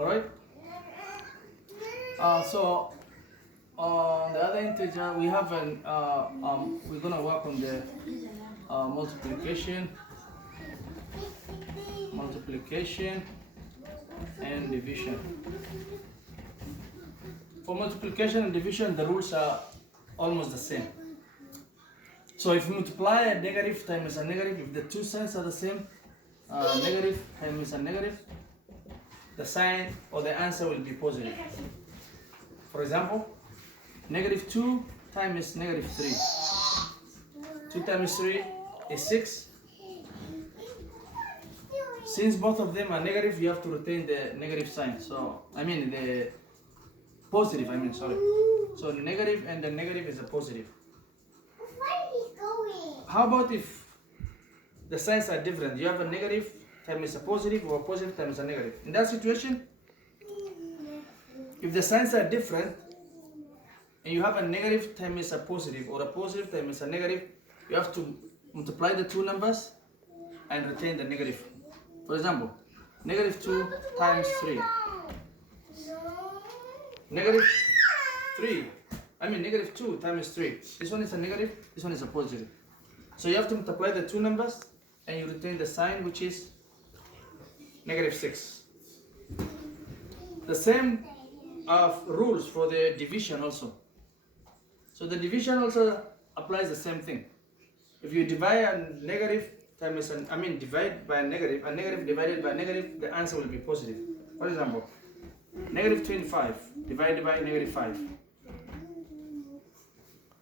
All right. So on the other integer, we have an we're gonna work on the multiplication and division. For multiplication and division, the rules are almost the same. So if you multiply a negative times a negative, if the two signs are the same, negative times a negative, the sign or the answer will be positive. For example, negative 2 times negative 3. 2 times 3 is 6. Since both of them are negative, you have to retain the negative sign. So, the positive, sorry. So, the negative and the negative is a positive. How about if the signs are different? You have a negative times a positive or a positive times a negative. In that situation, if the signs are different and you have a negative times a positive or a positive times a negative, you have to multiply the two numbers and retain the negative. For example, negative 2 times 3. Negative 2 times 3. This one is a negative, this one is a positive. So you have to multiply the two numbers and you retain the sign, which is negative 6. The same rules for the division also. So the division also applies the same thing. If you divide a negative times divide by a negative divided by a negative, the answer will be positive. For example, negative 25 divided by negative 5.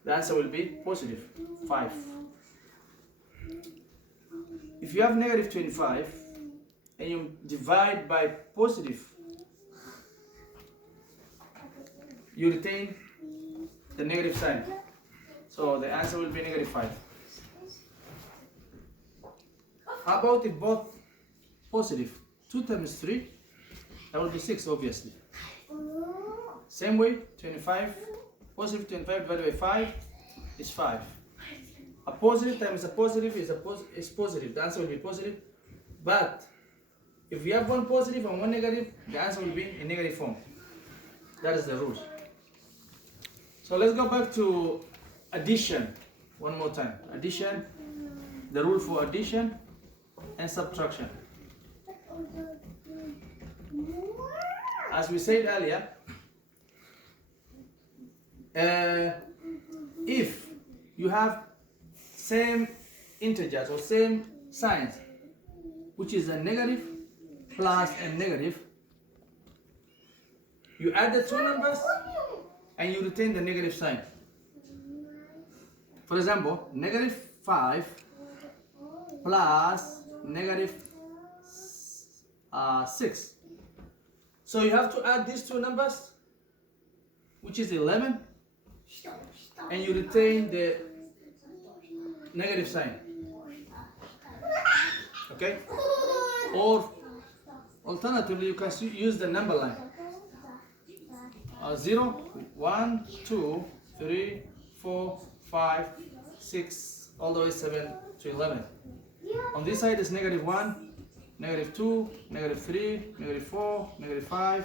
The answer will be positive 5. If you have negative 25 and you divide by positive, you retain the negative sign. So the answer will be negative 5. How about if both positive? 2 times 3, that will be 6, obviously. Same way, 25, positive 25 divided by 5 is 5. A positive times a positive is positive. The answer will be positive. But if we have one positive and one negative, the answer will be in negative form. That is the rule. So let's go back to addition one more time. Addition, the rule for addition and subtraction. As we said earlier, if you have same integers or same signs, which is a negative plus a negative, you add the two numbers and you retain the negative sign. For example, negative 5 plus negative 6. So you have to add these two numbers, which is 11, and you retain the negative sign. Okay? Or alternatively, you can use the number line. 0, 1, 2, 3, 4, 5, 6, all the way 7 to 11. On this side is negative 1, negative 2, negative 3, negative 4, negative 5,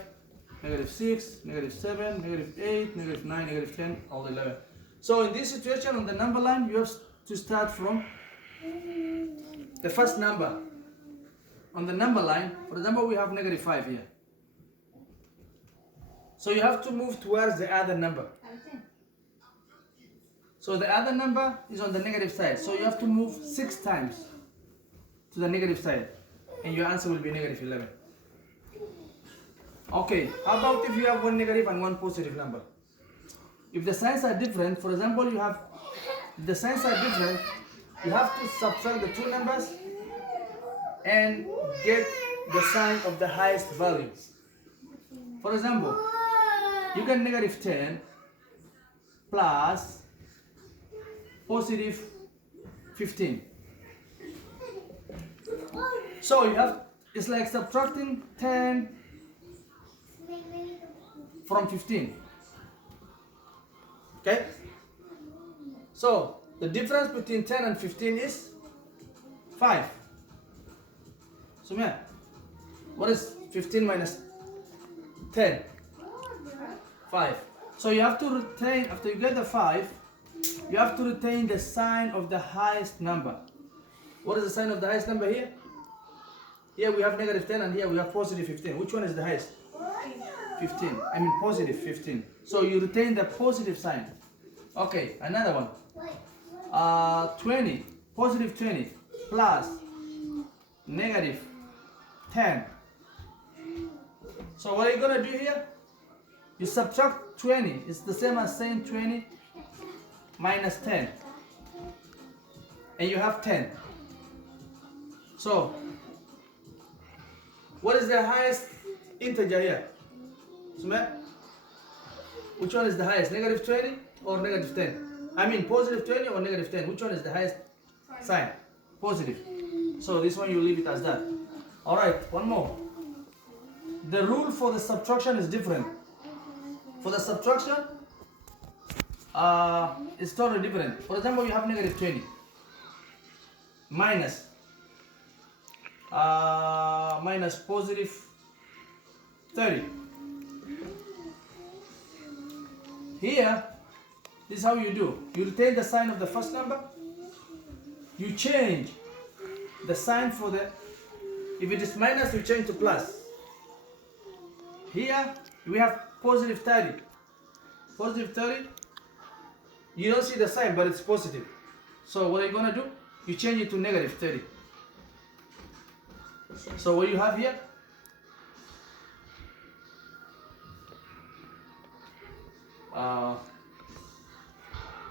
negative 6, negative 7, negative 8, negative 9, negative 10, all 11. So in this situation, on the number line, you have to start from the first number. On the number line, for example, we have negative 5 here. So you have to move towards the other number. So the other number is on the negative side. So you have to move 6 times to the negative side. And your answer will be negative 11. Okay, how about if you have one negative and one positive number? If the signs are different, for example, you have to subtract the two numbers and get the sign of the highest value. For example, you get negative 10 plus positive 15. So it's like subtracting 10 from 15. Okay? So the difference between 10 and 15 is 5. So yeah, what is 15 minus 10. 5. So you have to retain, after you get the 5, you have to retain the sign of the highest number. What is the sign of the highest number here? Here we have negative 10 and here we have positive 15. Which one is the highest? 15. I mean positive 15. So you retain the positive sign. Okay, another one. 20, positive 20 plus negative 10. So what are you going to do here? You subtract 20. It's the same as saying 20 minus 10. And you have 10. So, what is the highest integer here? Sumaya? Which one is the highest? Negative 20 or negative 10? I mean positive 20 or negative 10? Which one is the highest sign? Positive. So this one you leave it as that. Alright, one more. The rule for the subtraction is different. For the subtraction, it's totally different. For example, you have negative 20 minus positive 30. Here, this is how you do. You retain the sign of the first number. You change the sign for the, if it is minus, you change to plus. Here, we have positive 30. Positive 30, you don't see the sign, but it's positive. So what are you going to do? You change it to negative 30. So what you have here?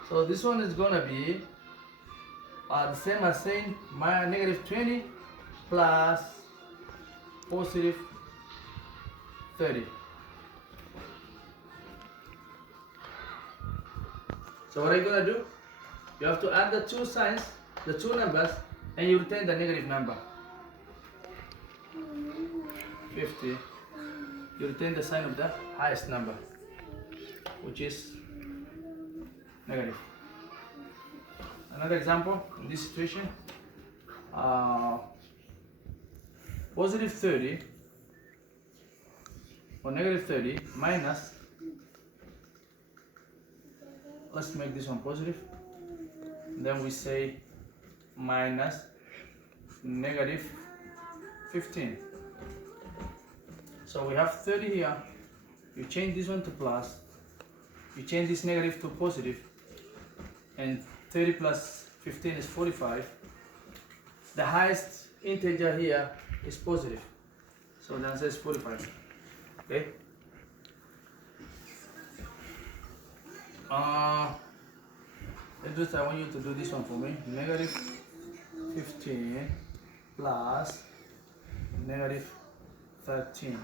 So this one is going to be the same as saying my negative 20 plus positive 30. So what are you going to do? You have to add the two signs, the two numbers, and you retain the negative number. 50. You retain the sign of the highest number, which is negative. Another example in this situation, positive 30 or negative 30 minus, let's make this one positive, then we say minus negative 15. So we have 30 here, you change this one to plus, you change this negative to positive, and 30 plus 15 is 45. The highest integer here is positive, so the answer is 45. Okay. Just I want you to do this one for me. Negative 15 plus negative 13.